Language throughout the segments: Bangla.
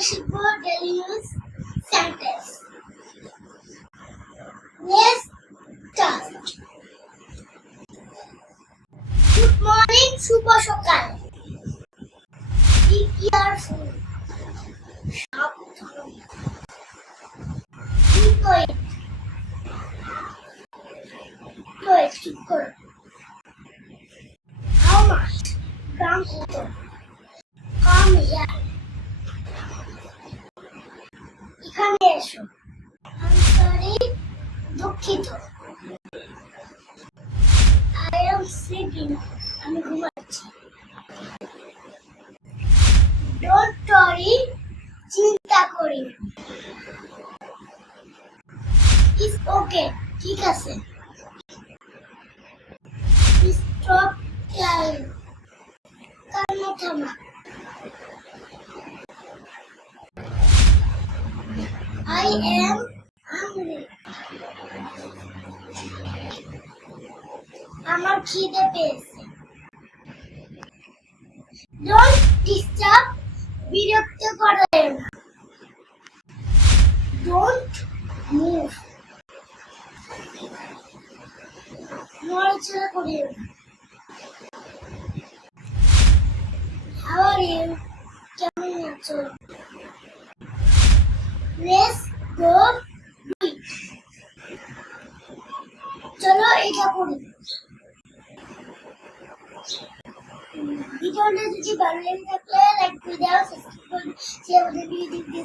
শিখব daily sentence let's start good morning শুভ সকাল বি কেয়ারফুল সাবধান কোয়েট চুপ করো হাউ মাচ দাম কত কাম হিয়ার আমি দুঃখিত। আমি ঘুমাচ্ছি। চিন্তা করি। ইস ওকে ঠিক আছে। স্টপ থামা। I am hungry. আমার খিদে পেয়েছে। ডোন্ট ডিস্টার্ব বিরক্ত করো না। ডোন্ট মুভ নড়াচড়া করিও না। ইউ কেমন আছো? লেটস গো চলো এটা করি। ভিডিওটা যদি ভালো লেগে থাকলে লাইক করে দাও সাবস্ক্রাইব করে ভিডিও দিতে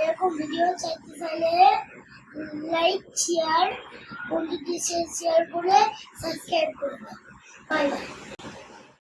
এরকম ভিডিও চাইতে চাইলে লাইক শেয়ার বন্ধুদের শেয়ার করে সাবস্ক্রাইব করে দাও। Bye bye